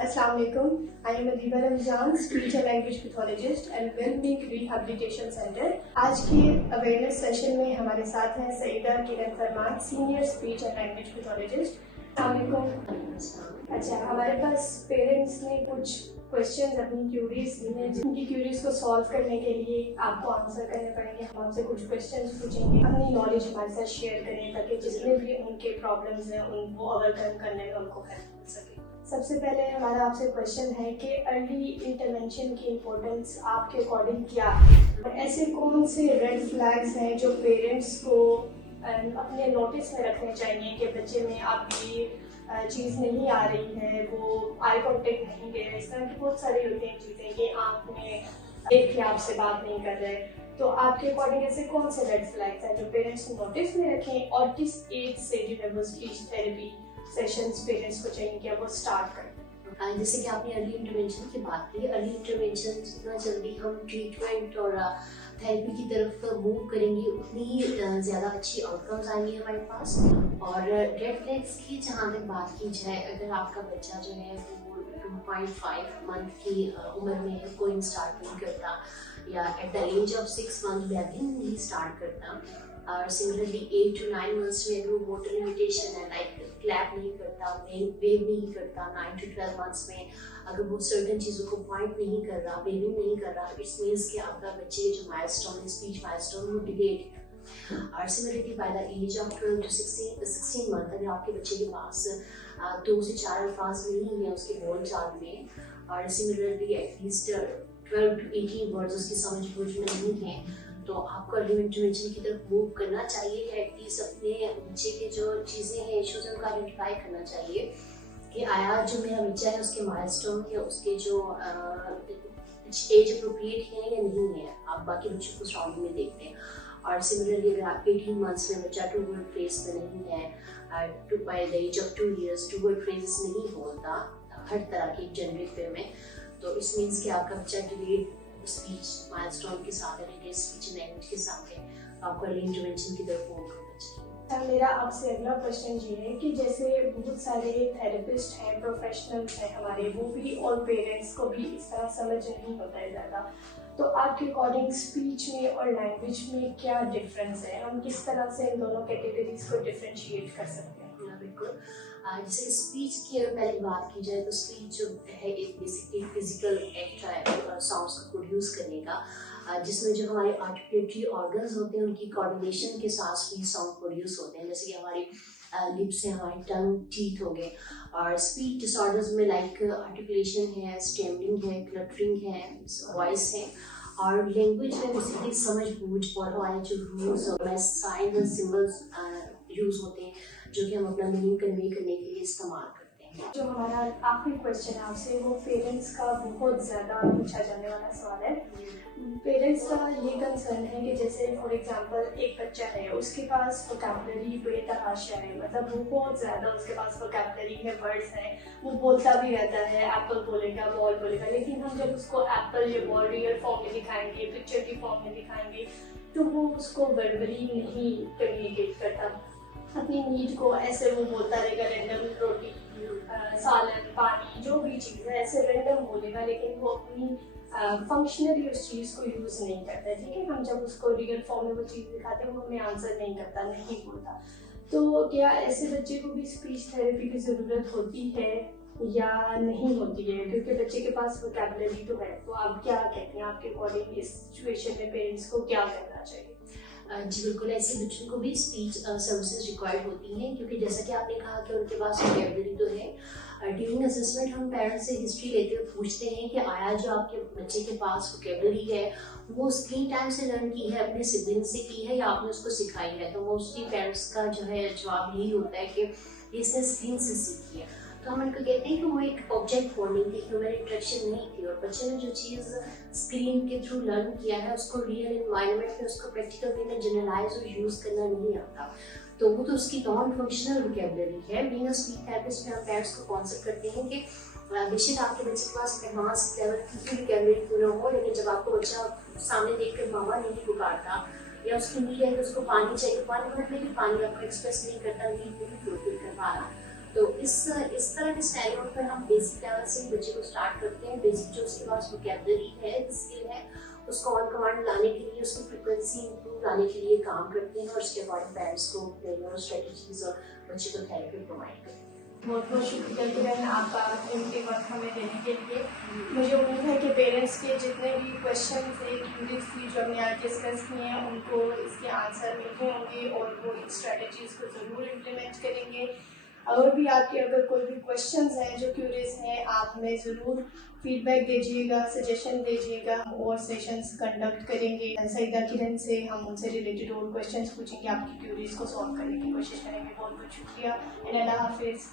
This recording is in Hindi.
Assalamu alaikum. I am Adiba Ramzan, speech and language pathologist and Well-Being Rehabilitation Center. आज के अवेयरनेस सेशन में हमारे साथ हैं Saeeda Kiran Farman, senior speech and language pathologist. अस्सलाम वालेकुम। अच्छा, हमारे पास पेरेंट्स ने कुछ क्वेश्चंस अपनी क्यूरीज दी हैं, जिनकी क्यूरीज को सॉल्व करने के लिए आपको आंसर करने पड़ेंगे। हम आपसे कुछ क्वेश्चंस पूछेंगे, अपनी नॉलेज हमारे साथ शेयर करें ताकि जितने भी उनके प्रॉब्लम्स हैं उनको ओवरकम करने में उनको हेल्प मिल सके। सबसे पहले हमारा आपसे क्वेश्चन है कि अर्ली इंटरवेंशन की इम्पोर्टेंस आपके अकॉर्डिंग क्या है? ऐसे कौन से रेड फ्लैग्स हैं जो पेरेंट्स को अपने नोटिस में रखने चाहिए कि बच्चे में आपकी चीज़ नहीं आ रही है, वो आई कॉन्टेक्ट नहीं दे रहे, इस तरह की बहुत सारी होती हैं चीज़ें कि आँख में देख के आपसे बात नहीं कर रहे। तो आपके अकॉर्डिंग ऐसे कौन से रेड फ्लैग्स हैं जो पेरेंट्स नोटिस में रखें और किस एज से जो है वो स्पीच थेरेपी सेशंस पेरेंट्स को चाहिए कि वो स्टार्ट करें? जैसे कि आपने अर्ली इंटरवेंशन की बात की, अर्ली इंटरवेंशन जितना जल्दी हम ट्रीटमेंट और थेरेपी की तरफ मूव करेंगे उतनी ज़्यादा अच्छी आउटकम्स आएंगे हमारे पास। और रेड फ्लैग्स की जहाँ तक बात की जाए, अगर आपका बच्चा जो है वो 2.5 मंथ की उम्र में है, कोई स्टार्ट नहीं करता, या at the age of 6 month babbling नहीं स्टार्ट करता, और सिमिलरली 8 to 9 मंथ्स में अगर वो मोटर लिमिटेशन है, लाइक क्लैप नहीं करता, वेव नहीं करता, 9 to 12 मंथ्स में अगर वो सर्टन चीज़ों को पॉइंट नहीं कर रहा, वेविंग नहीं कर रहा, इट्स मीन्स कि आपका बच्चे जो माइलस्टोन स्पीच माइलस्टोन वो डिलेड है। और similarly by the age of 12 to 16 month अगर आपके बच्चे के पास 2 से 4 अल्फाज नहीं है उसके बोल चाल में, और सिमिलरली एटलीस्ट 12 to 18 वर्ड्स उसकी समझ बूझ में नहीं है, तो आपको अर्ली इंटरवेंशन की तरफ मूव करना चाहिए, या एटलीस्ट अपने बच्चे के जो चीज़ें हैं, इश्यूज हैं, उनका आइडेंटिफाई करना चाहिए कि आया जो मेरा बच्चा है उसके माइलस्टोन के, उसके जो एज अप्रोप्रिएट है या नहीं है। आप बाकी बच्चों को सराउंडिंग में देखते हैं। और सिमिलरली अगर आप 18 मंथ्स में बच्चा 2 वर्ड फ्रेज में नहीं है, by the age of 2 years 2 word phrases नहीं बोलता हर तरह की जेनरिक वे में, तो इस मीन्स कि आपका बच्चा डिलेड स्पीच माइलस्टोन के साथ है, स्पीच लैंग्वेज के साथ है, आपको अर्ली इंटरवेंशन की तरफ मूव करना चाहिए। मेरा आपसे अगला क्वेश्चन ये है कि जैसे बहुत सारे थेरेपिस्ट हैं, प्रोफेशनल्स हैं हमारे, वो भी और पेरेंट्स को भी इस तरह समझ नहीं होता है ज़्यादा, तो आपके अकॉर्डिंग स्पीच में और लैंग्वेज में क्या डिफरेंस है? हम किस तरह से इन दोनों कैटेगरीज को डिफरेंशिएट कर सकते हैं? बिल्कुल, जैसे कि स्पीच की अगर पहले बात की जाए तो स्पीच जो है एक बेसिकली फिजिकल एक्ट है साउंड्स को प्रोड्यूस करने का, जिसमें जो हमारे आर्टिकुलेटरी ऑर्गन्स होते हैं उनकी कोऑर्डिनेशन के साथ स्पीच साउंड प्रोड्यूस होते हैं, जैसे कि हमारी लिप्स हैं, हमारी टंग, टीथ हो गए। और स्पीच डिसऑर्डर्स में लाइक आर्टिकुलेशन है, स्टैमरिंग है, क्लटरिंग है, वॉइस है। और लैंग्वेज में बेसिकली समझ बूझ और हमारे जो रूल्स और साइंस एंड सिम्बल्स यूज़ होते हैं जो कि हम अपना मीनिंग कन्वे करने के लिए इस्तेमाल करते हैं। जो हमारा आखिरी क्वेश्चन है आपसे, वो पेरेंट्स का बहुत ज़्यादा पूछा जाने वाला सवाल है। पेरेंट्स का ये कंसर्न है कि जैसे फॉर एग्जांपल एक बच्चा है, उसके पास वोकैबुलरी बेतहाशा है, मतलब वो बहुत ज़्यादा उसके पास वोकैबुलरी है, वर्ड्स हैं, वो बोलता भी रहता है, एप्पल बोलेगा, बॉल बोलेगा, लेकिन हम जब उसको एप्पल या बॉल रियल फॉर्म में दिखाएंगे, पिक्चर की फॉर्म में दिखाएंगे, तो वो उसको वर्बली नहीं कम्युनिकेट करता अपनी नीड को। ऐसे वो बोलता रहेगा रैंडम, रोटी, सालन, पानी, जो भी चीज़ है ऐसे रैंडम बोलेगा, लेकिन वो अपनी फंक्शनली उस चीज़ को यूज़ नहीं करता। ठीक है, हम जब उसको रियल फॉर्म में वो चीज़ दिखाते हैं वो हमें आंसर नहीं करता, नहीं बोलता। तो क्या ऐसे बच्चे को भी स्पीच थेरेपी की ज़रूरत होती है या नहीं होती है? क्योंकि बच्चे के पास वोकैबुलरी तो है, तो आप क्या कहते हैं, आपके अकॉर्डिंग इस सिचुएशन में पेरेंट्स को क्या करना चाहिए? जी बिल्कुल, ऐसे बच्चों को भी स्पीच सर्विसेज रिक्वायर्ड होती हैं, क्योंकि जैसा कि आपने कहा कि उनके पास वोकैबुलरी तो है। ड्यूरिंग असेसमेंट हम पेरेंट्स से हिस्ट्री लेते हुए पूछते हैं कि आया जो आपके बच्चे के पास वोकैबुलरी है वो स्क्रीन टाइम से लर्न की है, अपने सिबलिंग से की है, या आपने उसको सिखाई है? तो मोस्टली पेरेंट्स का जो है जवाब यही होता है कि इसने स्क्रीन से सीखी है। तो हम इनको कहते हैं कि वो एक ऑब्जेक्ट फॉर्मिंग थी, ह्यूमन इंटरेक्शन नहीं थी, और बच्चे ने जो चीज़ स्क्रीन के थ्रू लर्न किया है उसको रियल इन्वायरमेंट में, उसको प्रैक्टिकल वे में जनरलाइज और यूज़ करना नहीं आता, तो वो तो उसकी नॉन फंक्शनल वोकैबुलरी है। बीइंग अ स्पीच थेरेपिस्ट में हम पेरेंट्स को कॉन्सेप्ट करते हैं कि बेशक आपके बच्चे के पास एडवांस लेवल की वोकैबुलरी पूरा हो, लेकिन जब आपको बच्चा सामने देख कर मामा नहीं पुकारता, या उसकी नीड है कि उसको पानी चाहिए, पानी मतलब कि पानी आपको एक्सप्रेस नहीं करता, नीड नहीं फुलफिल कर पा रहा, तो इस तरह के स्टाइल पर हम बेसिक लेवल से बच्चे को स्टार्ट करते हैं। बेसिक जो उसके पास वोकैबुलरी है, स्किल है, उसको ऑन कमांड लाने के लिए, उसकी फ्रिक्वेंसी इंप्रूव लाने के लिए काम करते हैं और उसके अकॉर्डिंग पेरेंट्स को ट्रेनिंग और स्ट्रेटजीज और बच्चे को थेरेपी प्रोवाइड करते हैं। बहुत बहुत शुक्रिया किरण आपका कीमती वक्त हमें देने के लिए। मुझे उम्मीद है कि पेरेंट्स के जितने भी क्वेश्चन थे, क्यूरीज थी जो हमने आज डिस्कस किए हैं, उनको इसके आंसर मिलते होंगे और वो इन स्ट्रेटजीज़ को ज़रूर इम्प्लीमेंट करेंगे। और भी आपके अगर कोई भी क्वेश्चंस हैं जो क्यूरीज हैं, आप हमें ज़रूर फीडबैक दीजिएगा, सजेशन दीजिएगा। हम और सेशंस कंडक्ट करेंगे सईदा किरण से, हम उनसे रिलेटेड और क्वेश्चंस पूछेंगे, आपकी क्यूरीज को सॉल्व करने की कोशिश करेंगे। बहुत बहुत शुक्रिया एंड अल्लाह हाफिज़।